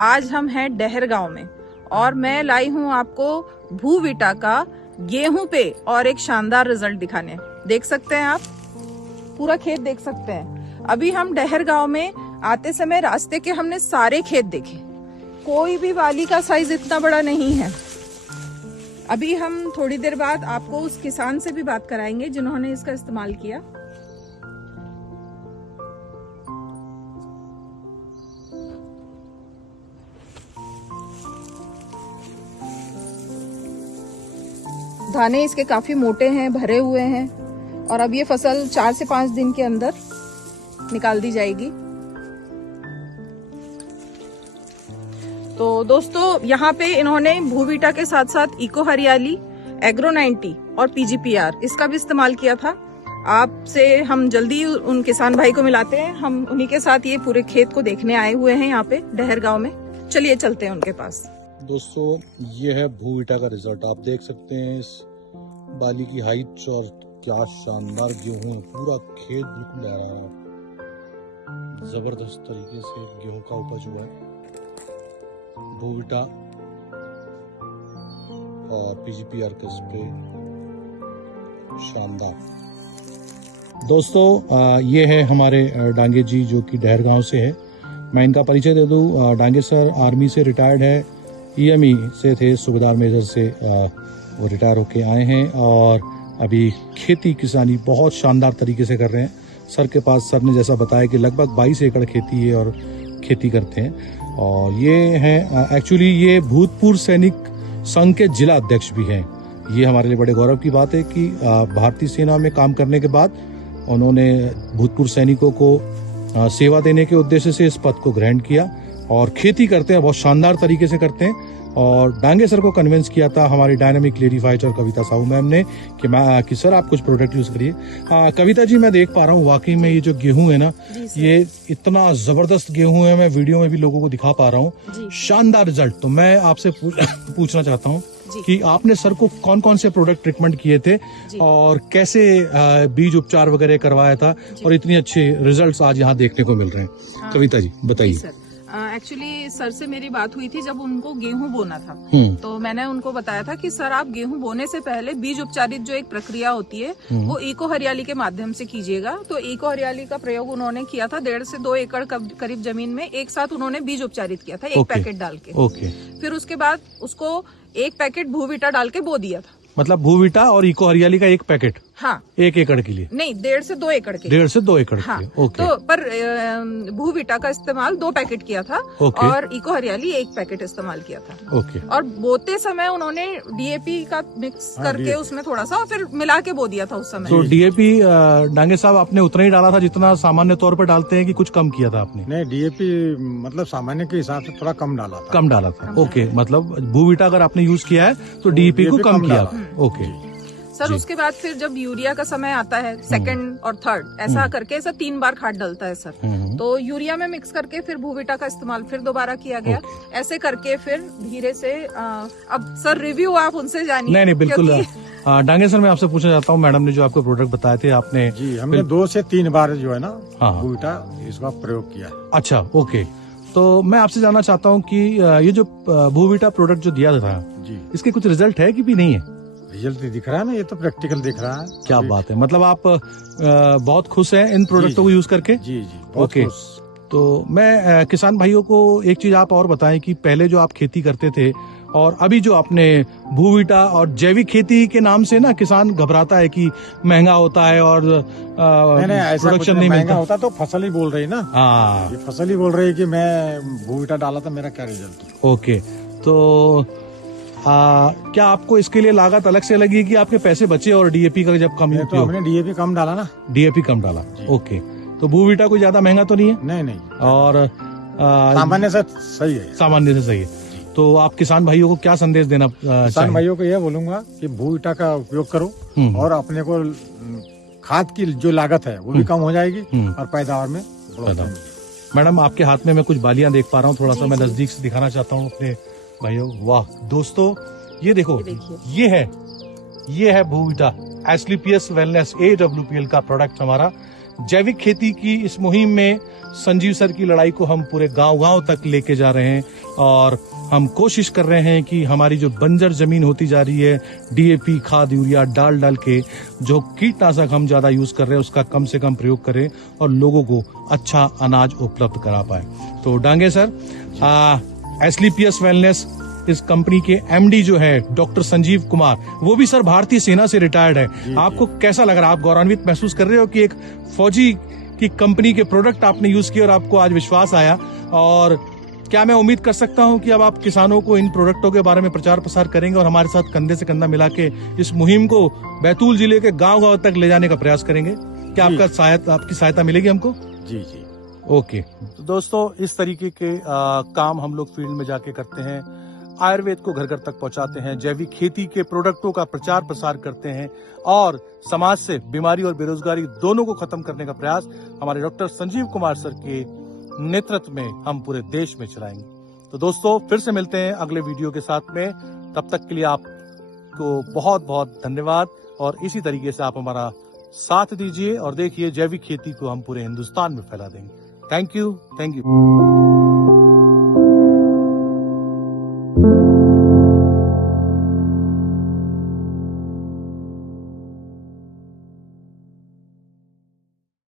आज हम हैं डहर गांव में और मैं लाई हूं आपको भूविटा का गेहूं पे और एक शानदार रिजल्ट दिखाने। देख सकते हैं आप, पूरा खेत देख सकते हैं। अभी हम डहर गांव में आते समय रास्ते के हमने सारे खेत देखे, कोई भी वाली का साइज इतना बड़ा नहीं है। अभी हम थोड़ी देर बाद आपको उस किसान से भी बात कराएंगे जिन्होंने इसका इस्तेमाल किया। दाने इसके काफी मोटे हैं, भरे हुए हैं और अब ये फसल 4 से 5 दिन के अंदर निकाल दी जाएगी। तो दोस्तों, यहाँ पे इन्होंने भूविटा के साथ साथ इको हरियाली, एग्रो 90 और पीजीपीआर इसका भी इस्तेमाल किया था। आपसे हम जल्दी उन किसान भाई को मिलाते हैं। हम उन्हीं के साथ ये पूरे खेत को देखने आए हुए हैं यहाँ पे डहर गांव में। चलिए चलते हैं उनके पास। दोस्तों, ये है भूविटा का रिजल्ट। आप देख सकते हैं इस बाली की हाइट और क्या शानदार गेहूं, पूरा खेत बिल्कुल आ रहा है। जबरदस्त तरीके से गेहूं का उपज हुआ है। भूविटा और पीजीपीआर का स्प्रे शानदार। दोस्तों, ये है हमारे डांगे जी जो कि डहर गांव से है। मैं इनका परिचय दे दूं। डांगे सर आर्मी से रिटायर्ड है, ईएमई से थे, सूबेदार मेजर से वो रिटायर होके आए हैं और अभी खेती किसानी बहुत शानदार तरीके से कर रहे हैं। सर के पास, सर ने जैसा बताया कि लगभग 22 एकड़ खेती है और खेती करते हैं। और ये हैं एक्चुअली ये भूतपूर्व सैनिक संघ के जिला अध्यक्ष भी हैं। ये हमारे लिए बड़े गौरव की बात है कि भारतीय सेना में काम करने के बाद उन्होंने भूतपूर्व सैनिकों को सेवा देने के उद्देश्य से इस पद को ग्रहण किया और खेती करते हैं, बहुत शानदार तरीके से करते हैं। और डांगे सर को कन्विंस किया था हमारी डायनामिक लेडी फाइटर कविता साहू मैम ने कि सर आप कुछ प्रोडक्ट यूज करिए। कविता जी, मैं देख पा रहा हूँ वाकई में ये जो गेहूं है ना, ये इतना जबरदस्त गेहूं है। मैं वीडियो में भी लोगों को दिखा पा रहा हूँ, शानदार रिजल्ट। तो मैं आपसे पूछना चाहता हूँ कि आपने सर को कौन कौन से प्रोडक्ट रिकमेंड किए थे और कैसे बीज उपचार वगैरह करवाया था और इतने अच्छे रिजल्ट्स आज यहाँ देखने को मिल रहे हैं। कविता जी बताइए। एक्चुअली सर से मेरी बात हुई थी जब उनको गेहूं बोना था। तो मैंने उनको बताया था कि सर आप गेहूं बोने से पहले बीज उपचारित जो एक प्रक्रिया होती है वो इको हरियाली के माध्यम से कीजिएगा। तो इको हरियाली का प्रयोग उन्होंने किया था 1.5 से 2 एकड़ करीब जमीन में एक साथ उन्होंने बीज उपचारित किया था, एक पैकेट डाल के। फिर उसके बाद उसको एक पैकेट भूविटा डाल के बो दिया था। मतलब भूविटा और इको हरियाली का एक पैकेट? हाँ। 1 एकड़ के लिए? नहीं, 1.5 से 2 एकड़ के। 1.5 से 2 एकड़ हाँ। के लिए। ओके। तो पर भूविटा का इस्तेमाल 2 पैकेट किया था और इको हरियाली 1 पैकेट इस्तेमाल किया था। ओके। और बोते समय उन्होंने डीएपी का मिक्स करके उसमें थोड़ा सा फिर मिला के बो दिया था उस समय। तो डीएपी डांगे साहब आपने उतना ही डाला था जितना सामान्य तौर पर डालते हैं कि कुछ कम किया था आपने? नहीं, डीएपी मतलब सामान्य के हिसाब से थोड़ा कम डाला था। कम डाला था। ओके, मतलब भूविटा अगर आपने यूज किया है तो डीएपी को कम किया। Okay sir. उसके बाद फिर जब यूरिया का समय आता है, 2nd और 3rd ऐसा करके सर 3 बार खाद डलता है सर। तो यूरिया में मिक्स करके फिर भूविटा का इस्तेमाल फिर दोबारा किया गया। ऐसे करके फिर धीरे से अब सर रिव्यू आप उनसे जानिए। नहीं बिल्कुल। डांगे सर, मैं आपसे पूछना चाहता हूँ, मैडम ने जो आपको प्रोडक्ट बताए थे आपने? जी, हमने 2 से 3 बार जो है ना भूविटा इसका प्रयोग किया है। अच्छा, ओके। तो मैं आपसे जानना चाहता हूँ कि ये जो भूविटा प्रोडक्ट जो दिया था जी, इसके कुछ रिजल्ट है कि भी नहीं है? रिजल्ट दिख रहा है ना, ये तो प्रैक्टिकल दिख रहा है। क्या बात है, मतलब आप बहुत खुश हैं इन प्रोडक्टों को यूज करके? जी जी, बहुत खुश। तो मैं किसान भाइयों को एक चीज आप और बताएं कि पहले जो आप खेती करते थे और अभी जो आपने भूविटा और जैविक खेती के नाम से ना किसान घबराता है कि महंगा होता है और प्रोडक्शन नहीं महंगा होता तो फसल ही बोल रही ना। हाँ, ये फसल ही बोल रही है कि मैं भूविटा डाला था, मेरा क्या रिजल्ट। ओके। तो क्या आपको इसके लिए लागत अलग से लगी कि आपके पैसे बचे और डीएपी का जब कम? तो हमने डीएपी कम डाला ना। डीएपी कम डाला, ओके। तो भूविटा कोई ज्यादा महंगा तो नहीं है? नहीं। और सामान्य से सही है। सामान्य से सही है। तो आप किसान भाइयों को क्या संदेश देना? किसान भाइयों को यह बोलूंगा कि भूविटा का उपयोग करो और अपने को खाद की जो लागत है वो भी कम हो जाएगी और पैदावार में बढ़ोतरी। मैडम, आपके हाथ में मैं कुछ बालियां देख पा रहा हूँ, थोड़ा सा मैं नजदीक से दिखाना चाहता हूँ अपने भाइयों। वाह दोस्तों, ये देखो, ये है भूविटा एस्क्लेपियस वेलनेस AWPL का प्रोडक्ट हमारा। जैविक खेती की इस मुहिम में संजीव सर की लड़ाई को हम पूरे गांव-गांव तक लेके जा रहे हैं और हम कोशिश कर रहे हैं कि हमारी जो बंजर जमीन होती जा रही है, डीएपी खाद यूरिया डाल के जो कीटनाशक हम ज्यादा यूज कर रहे हैं उसका कम से कम प्रयोग करें और लोगों को अच्छा अनाज उपलब्ध करा पाए। तो डांगे सर, एसलीपीएस वेलनेस इस कंपनी के एमडी जो है डॉक्टर संजीव कुमार, वो भी सर भारतीय सेना से रिटायर्ड है। आपको कैसा लग रहा है? आप गौरवान्वित महसूस कर रहे हो कि एक फौजी की कंपनी के प्रोडक्ट आपने यूज किए और आपको आज विश्वास आया? और क्या मैं उम्मीद कर सकता हूं कि अब आप किसानों को इन प्रोडक्टों के बारे में प्रचार प्रसार करेंगे और हमारे साथ कंधे से कंधा मिला के इस मुहिम को बैतूल जिले के गांव-गांव तक ले जाने का प्रयास करेंगे? क्या आपकी सहायता मिलेगी हमको? जी जी। ओके। तो दोस्तों, इस तरीके के काम हम लोग फील्ड में जाके करते हैं। आयुर्वेद को घर घर तक पहुंचाते हैं, जैविक खेती के प्रोडक्टों का प्रचार प्रसार करते हैं और समाज से बीमारी और बेरोजगारी दोनों को खत्म करने का प्रयास हमारे डॉक्टर संजीव कुमार सर के नेतृत्व में हम पूरे देश में चलाएंगे। तो दोस्तों, फिर से मिलते हैं अगले वीडियो के साथ में। तब तक के लिए आपको बहुत बहुत धन्यवाद और इसी तरीके से आप हमारा साथ दीजिए और देखिए जैविक खेती को हम पूरे हिंदुस्तान में फैला देंगे। Thank you.